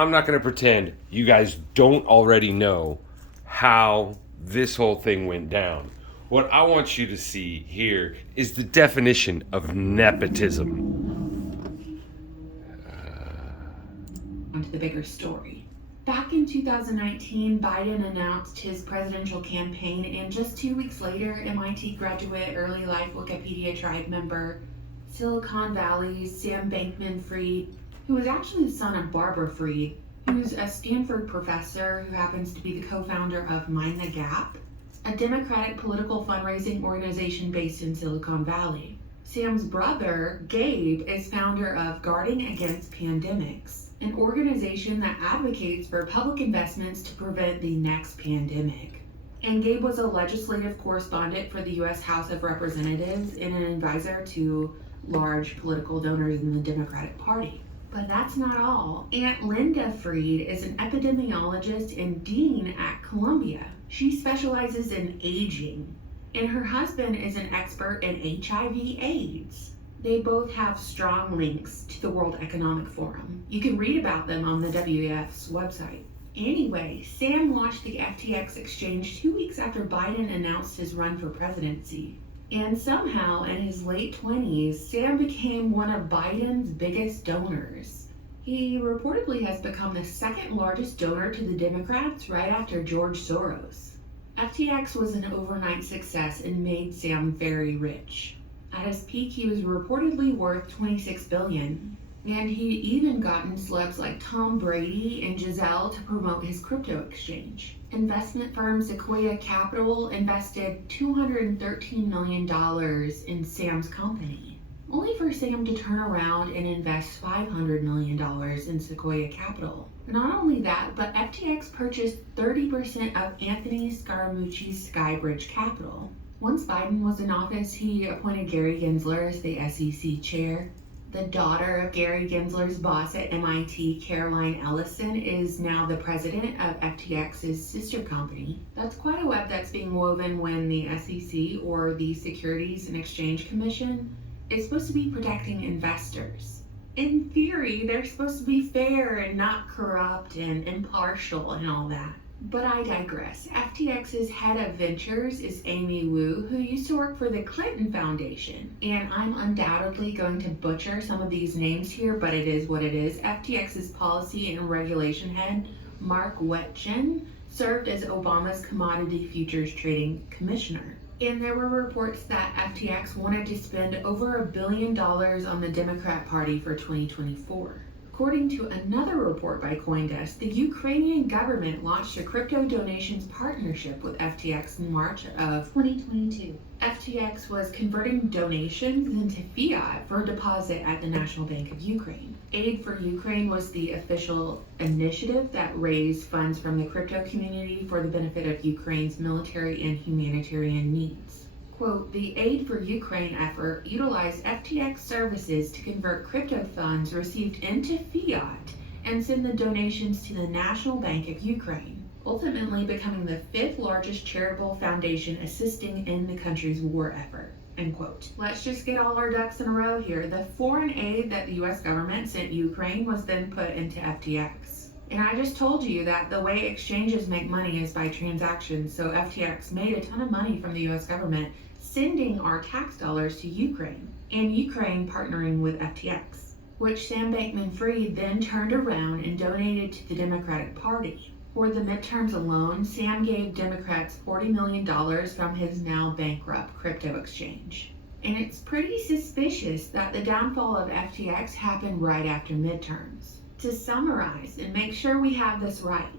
I'm not going to pretend you guys don't already know how this whole thing went down. What I want you to see here is the definition of nepotism. To the bigger story. Back in 2019, Biden announced his presidential campaign, and just 2 weeks later, MIT graduate, early life Wikipedia tribe member, Silicon Valley's Sam Bankman Fried, who was actually the son of Barbara Fried, who's a Stanford professor who happens to be the co founder of Mind the Gap, a Democratic political fundraising organization based in Silicon Valley. Sam's brother, Gabe, is founder of Guarding Against Pandemics, an organization that advocates for public investments to prevent the next pandemic. And Gabe was a legislative correspondent for the U.S. House of Representatives and an advisor to large political donors in the Democratic Party. But that's not all. Aunt Linda Fried is an epidemiologist and dean at Columbia. She specializes in aging, and her husband is an expert in HIV/AIDS. They both have strong links to the World Economic Forum. You can read about them on the WEF's website. Anyway, Sam launched the FTX exchange 2 weeks after Biden announced his run for presidency. And somehow, in his late 20s, Sam became one of Biden's biggest donors. He reportedly has become the second largest donor to the Democrats right after George Soros. FTX was an overnight success and made Sam very rich. At his peak, he was reportedly worth $26 billion, and he'd even gotten celebs like Tom Brady and Giselle to promote his crypto exchange. Investment firm Sequoia Capital invested $213 million in Sam's company, only for Sam to turn around and invest $500 million in Sequoia Capital. Not only that, but FTX purchased 30% of Anthony Scaramucci's Skybridge Capital. Once Biden was in office, he appointed Gary Gensler as the SEC chair. The daughter of Gary Gensler's boss at MIT, Caroline Ellison, is now the president of FTX's sister company. That's quite a web that's being woven when the SEC, or the Securities and Exchange Commission, is supposed to be protecting investors. In theory, they're supposed to be fair and not corrupt and impartial and all that. But I digress. FTX's head of ventures is Amy Wu, who used to work for the Clinton Foundation. And I'm undoubtedly going to butcher some of these names here, but it is what it is. FTX's policy and regulation head, Mark Wetjen, served as Obama's commodity futures trading commissioner. And there were reports that FTX wanted to spend over $1 billion on the Democrat Party for 2024. According to another report by CoinDesk, the Ukrainian government launched a crypto donations partnership with FTX in March of 2022. FTX was converting donations into fiat for deposit at the National Bank of Ukraine. Aid for Ukraine was the official initiative that raised funds from the crypto community for the benefit of Ukraine's military and humanitarian needs. Quote, the Aid for Ukraine effort utilized FTX services to convert crypto funds received into fiat and send the donations to the National Bank of Ukraine, ultimately becoming the fifth largest charitable foundation assisting in the country's war effort. End quote. Let's just get all our ducks in a row here. The foreign aid that the US government sent Ukraine was then put into FTX. And I just told you that the way exchanges make money is by transactions, so FTX made a ton of money from the US government sending our tax dollars to Ukraine, and Ukraine partnering with FTX, which Sam Bankman-Fried then turned around and donated to the Democratic Party. For the midterms alone, Sam gave Democrats $40 million from his now bankrupt crypto exchange. And it's pretty suspicious that the downfall of FTX happened right after midterms. To summarize and make sure we have this right,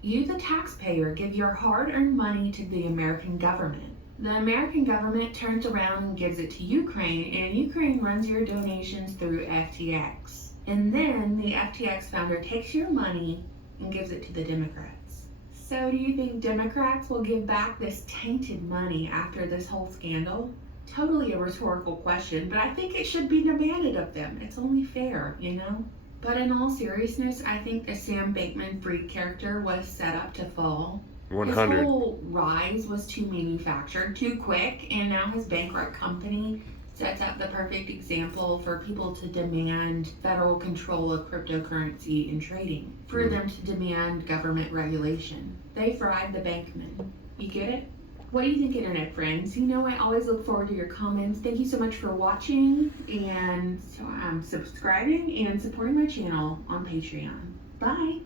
you, the taxpayer, give your hard-earned money to the American government. The American government turns around and gives it to Ukraine, and Ukraine runs your donations through FTX. And then the FTX founder takes your money and gives it to the Democrats. So do you think Democrats will give back this tainted money after this whole scandal? Totally a rhetorical question, but I think it should be demanded of them. It's only fair, you know? But in all seriousness, I think the Sam Bankman-Fried character was set up to fall. 100. His whole rise was too manufactured, too quick, and now his bankrupt company sets up the perfect example for people to demand federal control of cryptocurrency and trading, for them to demand government regulation. They fried the bankmen. You get it? What do you think, internet friends? You know, I always look forward to your comments. Thank you so much for watching and subscribing and supporting my channel on Patreon. Bye.